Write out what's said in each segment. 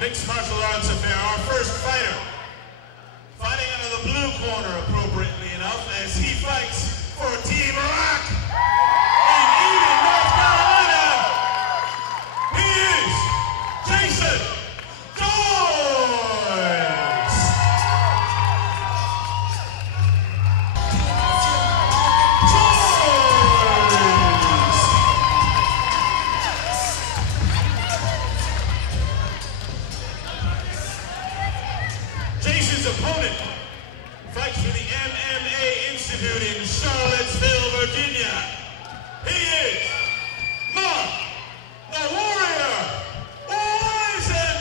mixed martial arts affair. Our first fighter, fighting under the blue corner, appropriately enough, as he fights for Team Rock in Eden, North Carolina. He is Jason Joyce. Jason's opponent fights for the MMA Institute in Charlottesville, Virginia. He is Mark the Warrior Weisenborn.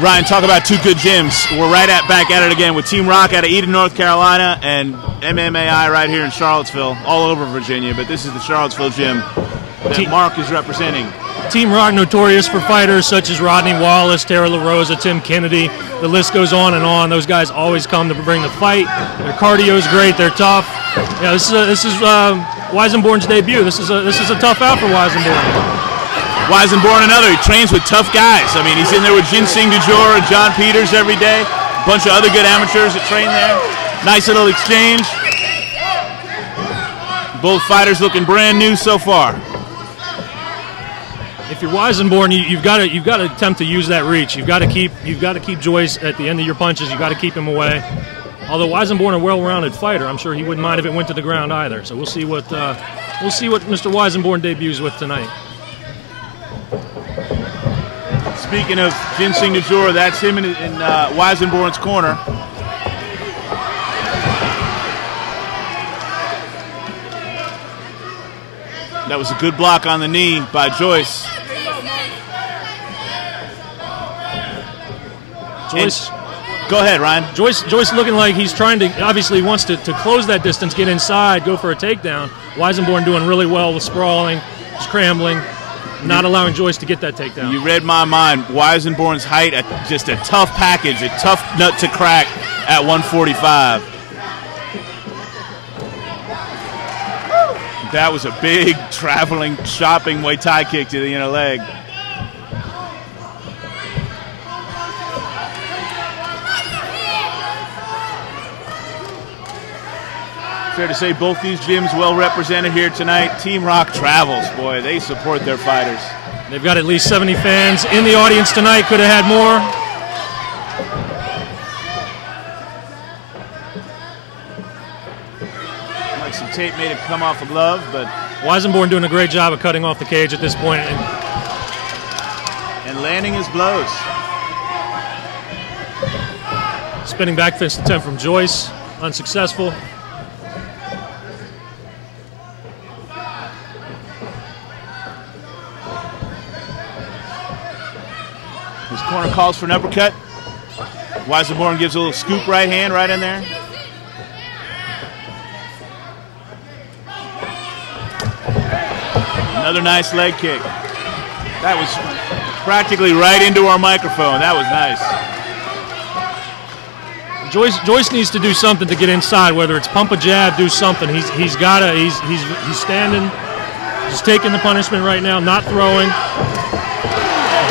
Ryan, talk about two good gyms. We're back at it again with Team Rock out of Eden, North Carolina, and MMAI right here in Charlottesville, all over Virginia, but this is the Charlottesville gym that Mark is representing. Team Rock, notorious for fighters such as Rodney Wallace, Tara LaRosa, Tim Kennedy. The list goes on and on. Those guys always come to bring the fight. Their cardio is great. They're tough. Yeah, this is Weisenborn's debut. This is a tough out for Weisenborn. Weisenborn, another. He trains with tough guys. I mean, he's in there with Ginseng DuJour and John Peters every day. A bunch of other good amateurs that train there. Nice little exchange. Both fighters looking brand new so far. If you're Weisenborn, you've got to attempt to use that reach. You've got to keep Joyce at the end of your punches. You've got to keep him away. Although Weisenborn, a well-rounded fighter, I'm sure he wouldn't mind if it went to the ground either. So we'll see what Mr. Weisenborn debuts with tonight. Speaking of Ginseng DuJour, that's him in Weisenborn's corner. That was a good block on the knee by Joyce. Go ahead, Ryan. Joyce looking like he's trying to, obviously wants to close that distance, get inside, go for a takedown. Weisenborn doing really well with sprawling, scrambling, not allowing Joyce to get that takedown. You read my mind. Weisenborn's height, just a tough package, a tough nut to crack at 145. That was a big, traveling, chopping Muay Thai kick to the inner leg. Fair to say both these gyms well represented here tonight. Team Rock travels, boy. They support their fighters. They've got at least 70 fans in the audience tonight. Could have had more. Like some tape made it come off a glove, but Weisenborn doing a great job of cutting off the cage at this point and landing his blows. Spinning back fist attempt from Joyce, unsuccessful. His corner calls for an uppercut. Weisenborn gives a little scoop right hand right in there. Another nice leg kick. That was practically right into our microphone. That was nice. Joyce needs to do something to get inside, whether it's pump a jab, do something. He's standing, he's taking the punishment right now, not throwing.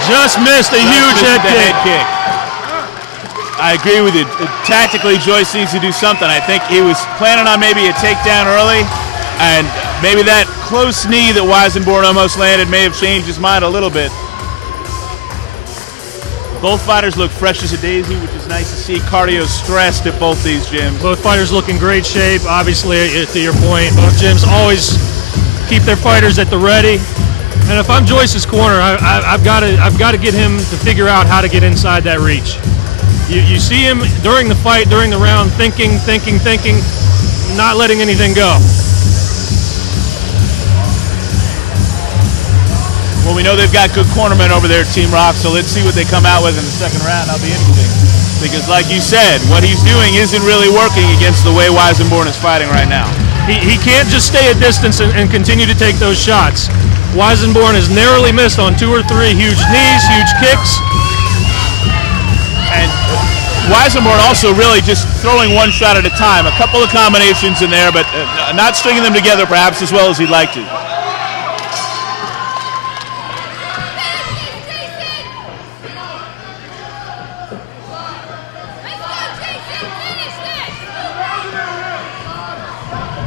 Just missed a huge head kick. I agree with you. Tactically, Joyce needs to do something. I think he was planning on maybe a takedown early, and maybe that close knee that Weisenborn almost landed may have changed his mind a little bit. Both fighters look fresh as a daisy, which is nice to see. Cardio stressed at both these gyms. Both fighters look in great shape. Obviously, to your point, both gyms always keep their fighters at the ready. And if I'm Joyce's corner, I've got to get him to figure out how to get inside that reach. You see him during the fight, during the round, thinking, not letting anything go. Well, we know they've got good cornermen over there at Team Rock, so let's see what they come out with in the second round. That'll be interesting. Because like you said, what he's doing isn't really working against the way Weisenborn is fighting right now. He can't just stay at distance and continue to take those shots. Weisenborn has narrowly missed on 2 or 3 huge knees, huge kicks. And Weisenborn also really just throwing one shot at a time. A couple of combinations in there, but not stringing them together perhaps as well as he'd like to.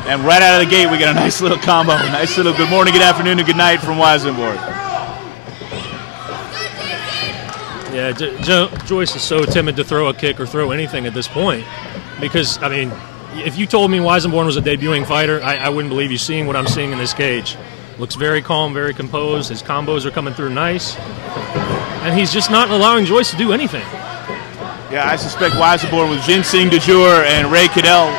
And right out of the gate, we get a nice little combo. Nice little good morning, good afternoon, and good night from Weisenborn. Yeah, Joyce is so timid to throw a kick or throw anything at this point. Because, I mean, if you told me Weisenborn was a debuting fighter, I wouldn't believe you seeing what I'm seeing in this cage. Looks very calm, very composed. His combos are coming through nice. And he's just not allowing Joyce to do anything. Yeah, I suspect Weisenborn with Ginseng du Jour and Ray Cadell,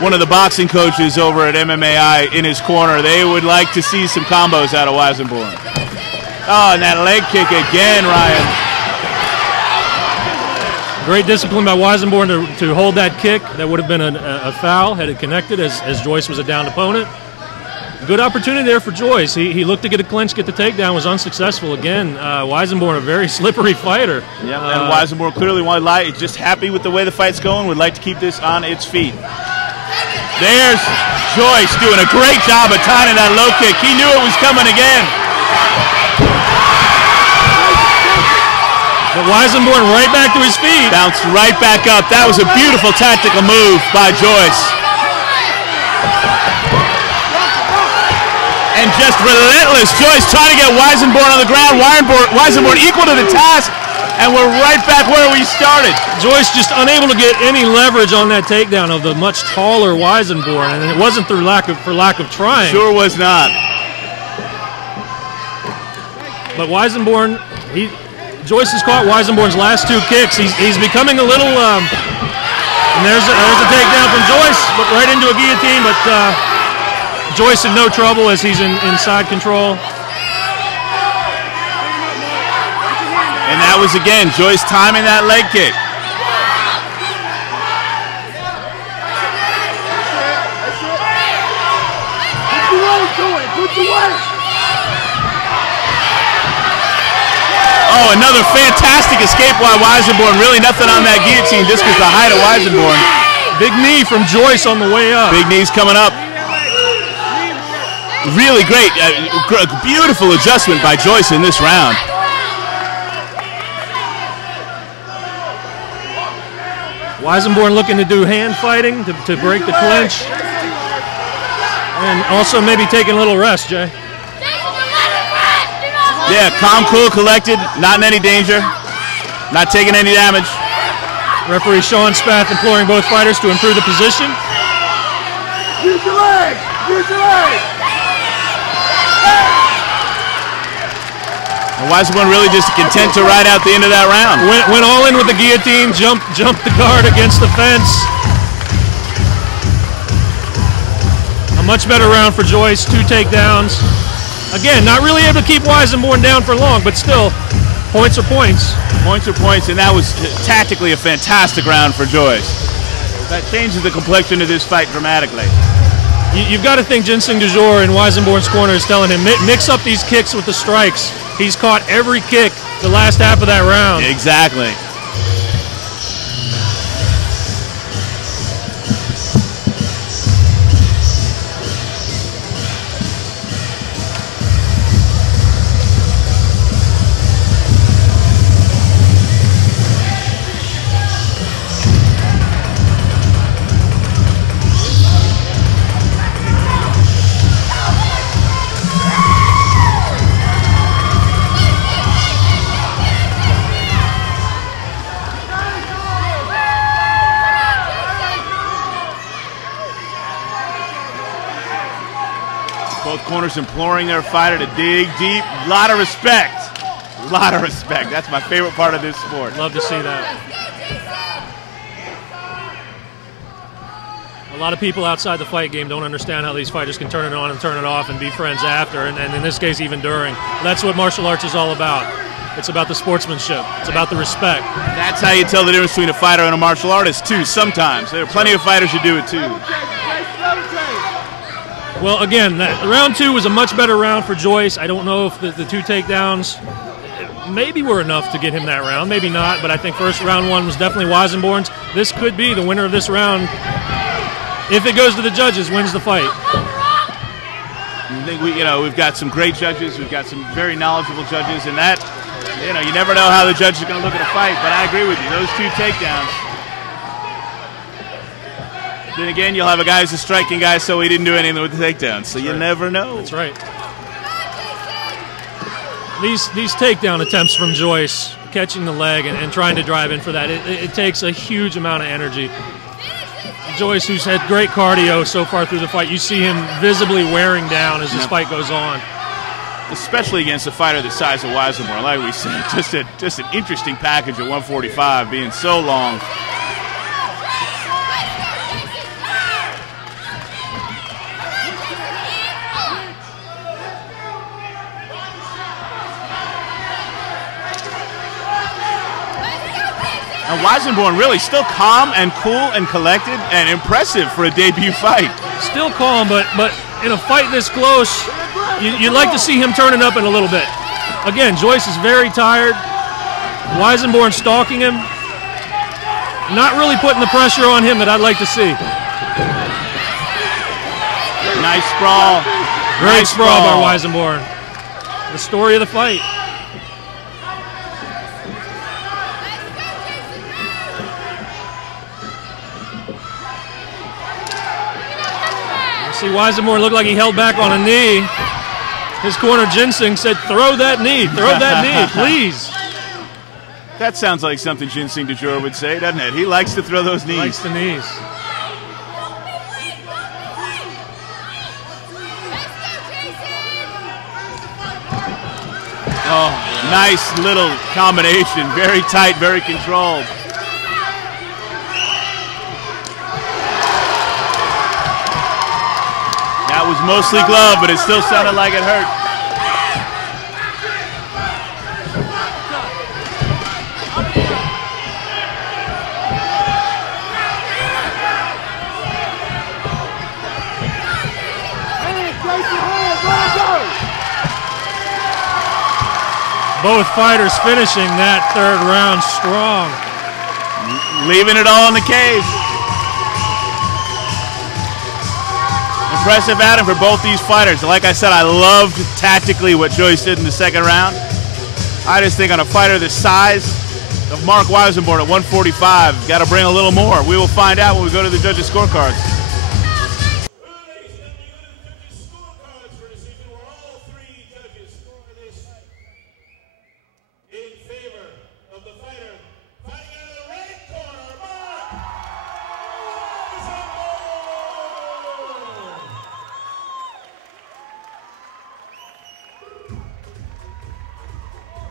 one of the boxing coaches over at MMAI in his corner. They would like to see some combos out of Weisenborn. Oh, and that leg kick again, Ryan. Great discipline by Weisenborn to hold that kick. That would have been a foul had it connected as Joyce was a downed opponent. Good opportunity there for Joyce. He looked to get a clinch, get the takedown, was unsuccessful again. Weisenborn, a very slippery fighter. Yeah, and Weisenborn clearly just happy with the way the fight's going, would like to keep this on its feet. There's Joyce doing a great job of timing that low kick. He knew it was coming again. But Weisenborn right back to his feet. Bounced right back up. That was a beautiful tactical move by Joyce. And just relentless. Joyce trying to get Weisenborn on the ground. Weisenborn equal to the task. And we're right back where we started. Joyce just unable to get any leverage on that takedown of the much taller Weisenborn, and it wasn't for lack of trying. Sure was not. But Weisenborn, Joyce has caught Weisenborn's last 2 kicks. He's becoming a little. And there's a takedown from Joyce, but right into a guillotine. But Joyce in no trouble as he's inside control. And that was, again, Joyce timing that leg kick. Oh, another fantastic escape by Weisenborn. Really nothing on that guillotine just because the height of Weisenborn. Big knee from Joyce on the way up. Big knees coming up. Really great. Beautiful adjustment by Joyce in this round. Weisenborn looking to do hand fighting to break the clinch. And also maybe taking a little rest, Jay. Yeah, calm, cool, collected, not in any danger, not taking any damage. Referee Sean Spath imploring both fighters to improve the position. Use your leg! Use your leg! And Weisenborn really just content to ride out the end of that round. Went all in with the guillotine, jumped the guard against the fence. A much better round for Joyce, 2 takedowns. Again, not really able to keep Weisenborn down for long, but still, points are points. Points are points, and that was tactically a fantastic round for Joyce. That changes the complexion of this fight dramatically. You've got to think Ginseng du Jour in Weisenborn's corner is telling him, mix up these kicks with the strikes. He's caught every kick the last half of that round. Exactly. Both corners imploring their fighter to dig deep. A lot of respect. A lot of respect. That's my favorite part of this sport. Love to see that. A lot of people outside the fight game don't understand how these fighters can turn it on and turn it off and be friends after, and in this case, even during. That's what martial arts is all about. It's about the sportsmanship. It's about the respect. That's how you tell the difference between a fighter and a martial artist, too, sometimes. There are plenty of fighters who do it, too. Well, again, round 2 was a much better round for Joyce. I don't know if the 2 takedowns maybe were enough to get him that round. Maybe not, but I think round 1 was definitely Weisenborn's. This could be the winner of this round. If it goes to the judges, wins the fight. I think we've got some great judges. We've got some very knowledgeable judges, and that, you never know how the judge is going to look at a fight. But I agree with you. Those 2 takedowns. Then again, you'll have a guy who's a striking guy, so he didn't do anything with the takedowns. So you never know. That's right. These takedown attempts from Joyce, catching the leg and trying to drive in for that, it takes a huge amount of energy. Joyce, who's had great cardio so far through the fight, you see him visibly wearing down as this fight goes on. Especially against a fighter the size of Weisenborn, like we said, just an interesting package at 145, being so long. And Weisenborn really still calm and cool and collected and impressive for a debut fight. Still calm, but in a fight this close, you'd like to see him turning up in a little bit. Again, Joyce is very tired. Weisenborn stalking him. Not really putting the pressure on him that I'd like to see. Nice sprawl. Great sprawl by Weisenborn. The story of the fight. See, Weisenborn looked like he held back on a knee. His corner, Ginseng, said, throw that knee, please. That sounds like something Ginseng DeJour would say, doesn't it? He likes to throw those knees. He likes the knees. Oh, nice little combination. Very tight, very controlled. That was mostly glove, but it still sounded like it hurt. Both fighters finishing that 3rd round strong. Leaving it all in the cage. Impressive outing for both these fighters. Like I said, I loved tactically what Joyce did in the 2nd round. I just think on a fighter the size of Mark Weisenborn at 145, got to bring a little more. We will find out when we go to the judges' scorecards.